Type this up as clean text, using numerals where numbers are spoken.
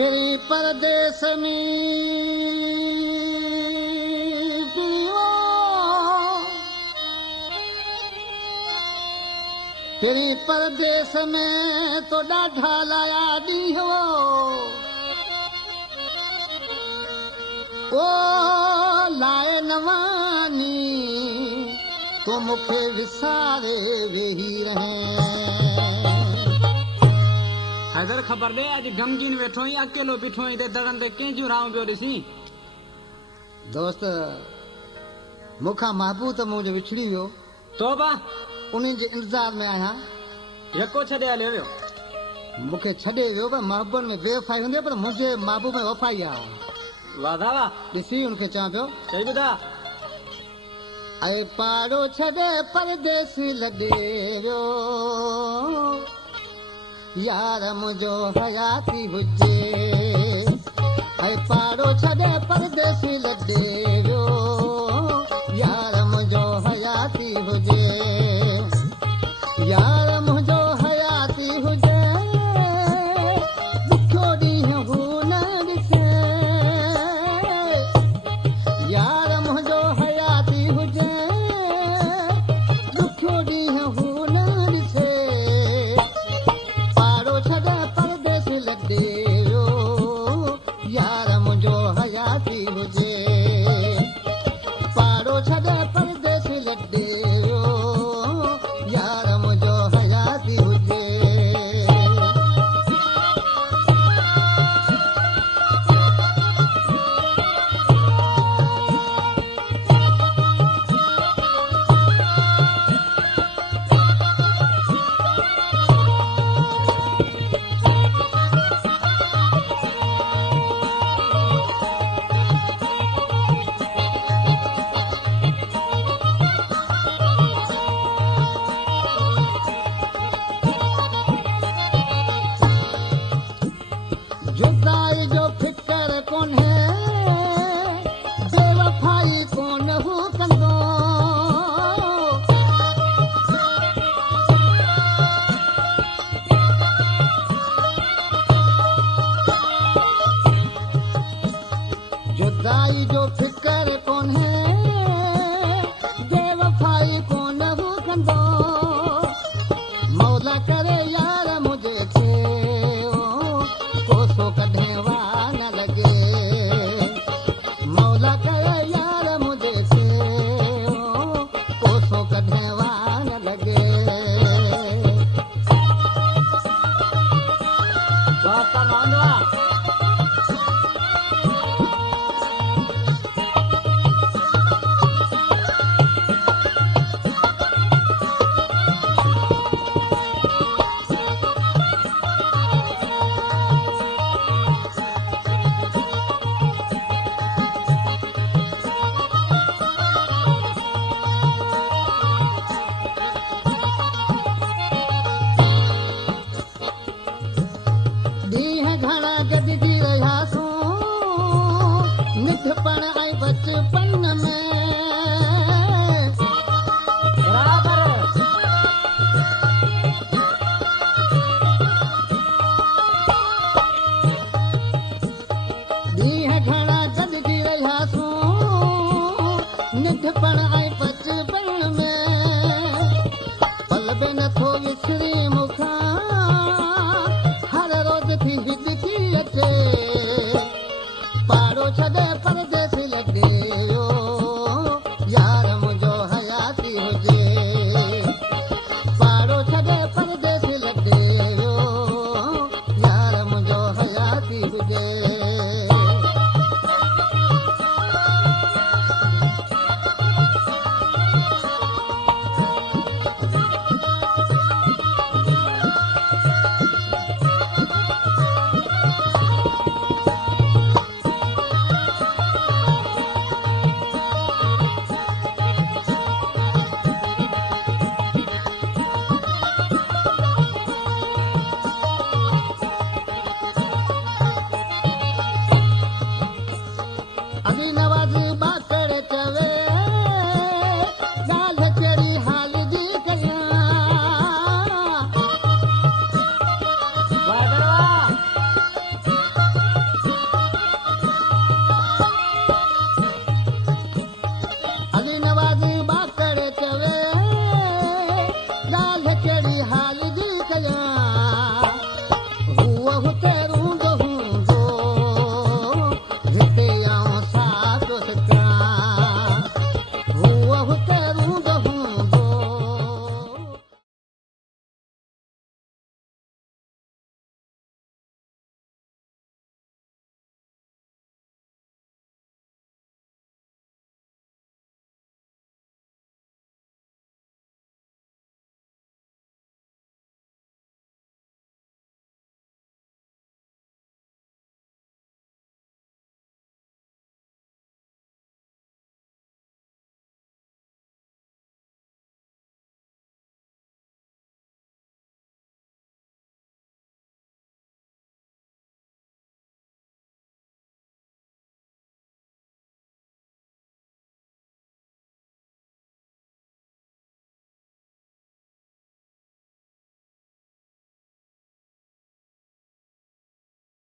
Free परदेस में free परदेस में तो ॾाढा लाया ॾींहं ओ लाए नवानी तो मूंखे विसारे वेही रहे। हैदर खबर दे आज गमगीन वेठो ही अकेलो बीठो ही ते दड़न ते कंहिंजूं राऊं पियो ॾिसी। दोस्त मूंखां महबूब त मुंहिंजो विछड़ी वियो तोबा उन्हनि जे इंतज़ार में आहियां। यको छॾे हलियो वियो मूंखे छॾे वियो पर महबूबनि में बेवफ़ाई हूंदी पर मुंहिंजे महबूब में वफ़ाई आहे। वाधा वाह ॾिसी हुनखे चवां पियो चई ॿुधा ऐं पाड़ो छॾे परदेस लॾे वियो यार मुंहिंजो हयाती हुजे ऐं पाड़ो छॾे परदेस लॾे वियो यार मुंहिंजो हयाती हुजे यार मुंहिंजो हयाती हुजे ॾुखियो ॾींहुं हू न ॾिसे यार मुंहिंजो हयाती हुजे ॾुखियो ॾींहुं हू न ॾिसे पाड़ो छॾे परदेस लॾे वियो यार मुंहिंजो हयाती हुजे पाड़ो छॾे परदेस लॾे वियो यार मुंहिंजो हयाती हुजे। जुदाई जो फिकर कोन्हे बेवफाई कोन हू कंदो जुदाई जो फिकर कोन्हे बेवफाई कोन हू कंदो मौला करे यार मुझे खे कोसो कढे वाह न लगे मौला करे यार मुझे से कोसो कढे वाह न लगे। वास्ता मांडवा ॾींहं घणा गॾिजी रहियासूं निठपण ऐं बचपन में बराबर ॾींहं घणा गॾिजी रहियासूं निठपण ऐं बचपन में पल बि नथो विसरी मूंखां हर रोज़ थी हिॾकी अचे